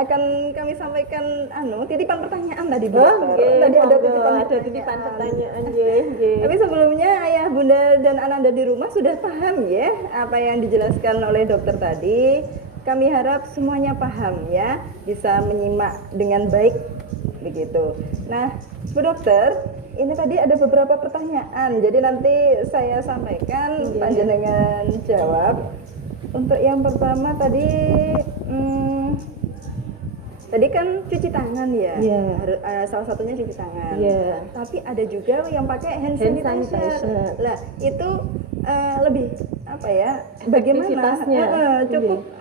akan kami sampaikan titipan pertanyaan tadi Bu. Tadi ada titipan pertanyaan nggih. Tapi sebelumnya Ayah, Bunda dan Ananda di rumah sudah paham ya apa yang dijelaskan oleh dokter tadi. Kami harap semuanya paham ya, bisa menyimak dengan baik begitu. Nah, Bu Dokter, ini tadi ada beberapa pertanyaan. Jadi nanti saya sampaikan, panjenengan jawab. Untuk yang pertama tadi tadi kan cuci tangan ya, salah satunya cuci tangan. Tapi ada juga yang pakai hand sanitizer. Lah itu lebih apa ya? Bagaimana?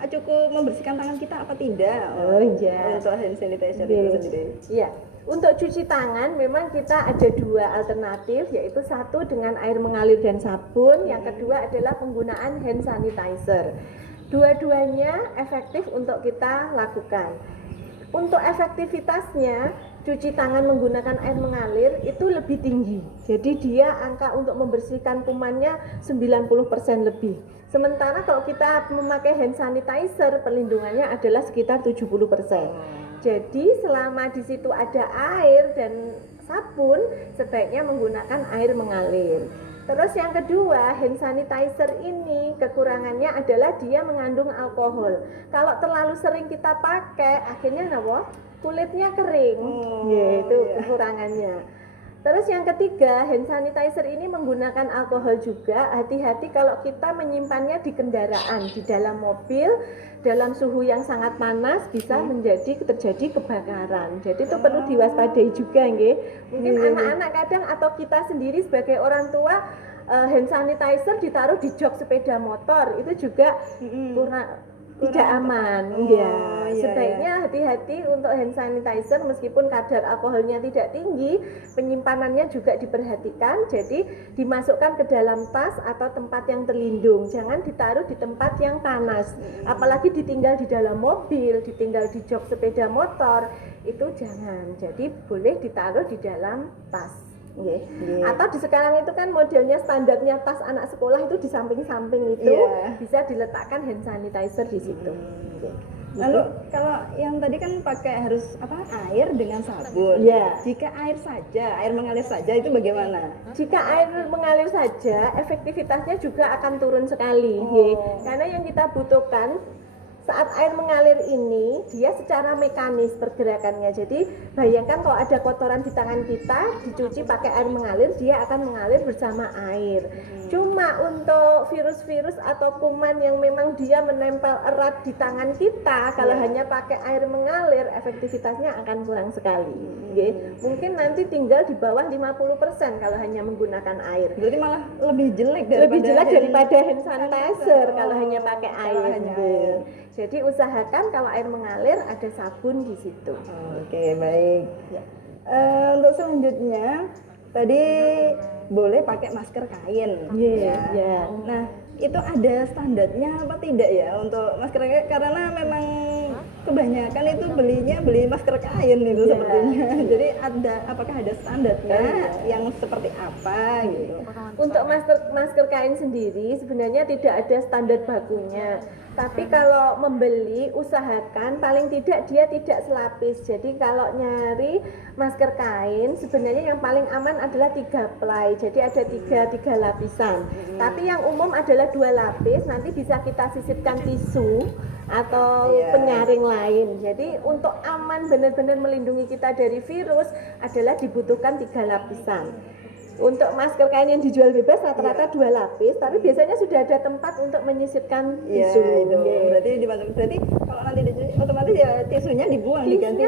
Cukup membersihkan tangan kita apa tidak? Untuk hand sanitizer itu sendiri. Iya. Untuk cuci tangan memang kita ada dua alternatif, yaitu satu dengan air mengalir dan sabun, yang kedua adalah penggunaan hand sanitizer. Dua-duanya efektif untuk kita lakukan. Untuk efektivitasnya, cuci tangan menggunakan air mengalir itu lebih tinggi. Jadi dia angka untuk membersihkan kumannya 90% lebih. Sementara kalau kita memakai hand sanitizer, perlindungannya adalah sekitar 70%. Jadi selama di situ ada air dan sabun, sebaiknya menggunakan air mengalir. Terus yang kedua, hand sanitizer ini kekurangannya adalah dia mengandung alkohol. Kalau terlalu sering kita pakai, akhirnya kulitnya kering. Itu kekurangannya. Terus yang ketiga, hand sanitizer ini menggunakan alkohol juga. Hati-hati kalau kita menyimpannya di kendaraan, di dalam mobil, dalam suhu yang sangat panas bisa terjadi kebakaran. Jadi itu perlu diwaspadai juga, nggih. Mungkin anak-anak kadang atau kita sendiri sebagai orang tua hand sanitizer ditaruh di jok sepeda motor, itu juga tidak aman. Sebaiknya hati-hati untuk hand sanitizer, meskipun kadar alkoholnya tidak tinggi, penyimpanannya juga diperhatikan. Jadi dimasukkan ke dalam tas atau tempat yang terlindung, jangan ditaruh di tempat yang panas. Apalagi ditinggal di dalam mobil, ditinggal di jok sepeda motor, itu jangan. Jadi boleh ditaruh di dalam tas. Atau di sekarang itu kan modelnya standarnya tas anak sekolah itu di samping-samping itu bisa diletakkan hand sanitizer di situ. Lalu kalau yang tadi kan pakai harus air dengan sabun. Jika air mengalir saja itu bagaimana? Jika air mengalir saja, efektivitasnya juga akan turun sekali. Karena yang kita butuhkan saat air mengalir ini, dia secara mekanis pergerakannya. Jadi bayangkan kalau ada kotoran di tangan kita, dicuci pakai air mengalir, dia akan mengalir bersama air. Cuma untuk virus-virus atau kuman yang memang dia menempel erat di tangan kita, kalau hanya pakai air mengalir, efektivitasnya akan kurang sekali. Mungkin nanti tinggal di bawah 50% kalau hanya menggunakan air. Berarti malah lebih jelek daripada hand sanitizer kalau hanya pakai air. Jadi usahakan kalau air mengalir ada sabun di situ. Oke, baik. Untuk selanjutnya tadi boleh pakai masker kain. Nah, itu ada standarnya apa tidak ya untuk masker kain? Karena memang kebanyakan itu beli masker kain itu sepertinya. Jadi apakah ada standarnya yang seperti apa gitu? Untuk masker kain sendiri sebenarnya tidak ada standar bakunya. Tapi kalau membeli, usahakan paling tidak dia tidak selapis. Jadi kalau nyari masker kain, sebenarnya yang paling aman adalah 3 ply. Jadi ada tiga lapisan. Tapi yang umum adalah 2 lapis. Nanti bisa kita sisipkan tisu atau penyaring lain. Jadi untuk aman benar-benar melindungi kita dari virus adalah dibutuhkan 3 lapisan. Untuk masker kain yang dijual bebas rata-rata 2 lapis, tapi biasanya sudah ada tempat untuk menyisipkan tisu. Berarti kalau nanti otomatis ya tisunya dibuang, diganti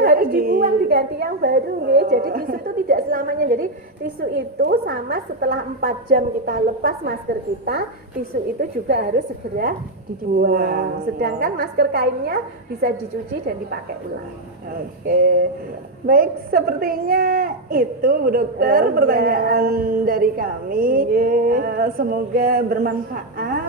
yang baru, Jadi tisu itu tidak selamanya. Jadi tisu itu sama setelah 4 jam kita lepas masker kita, tisu itu juga harus segera dibuang. Sedangkan masker kainnya bisa dicuci dan dipakai ulang. Oke. Baik, sepertinya itu Bu Dokter pertanyaan dari kami. Semoga bermanfaat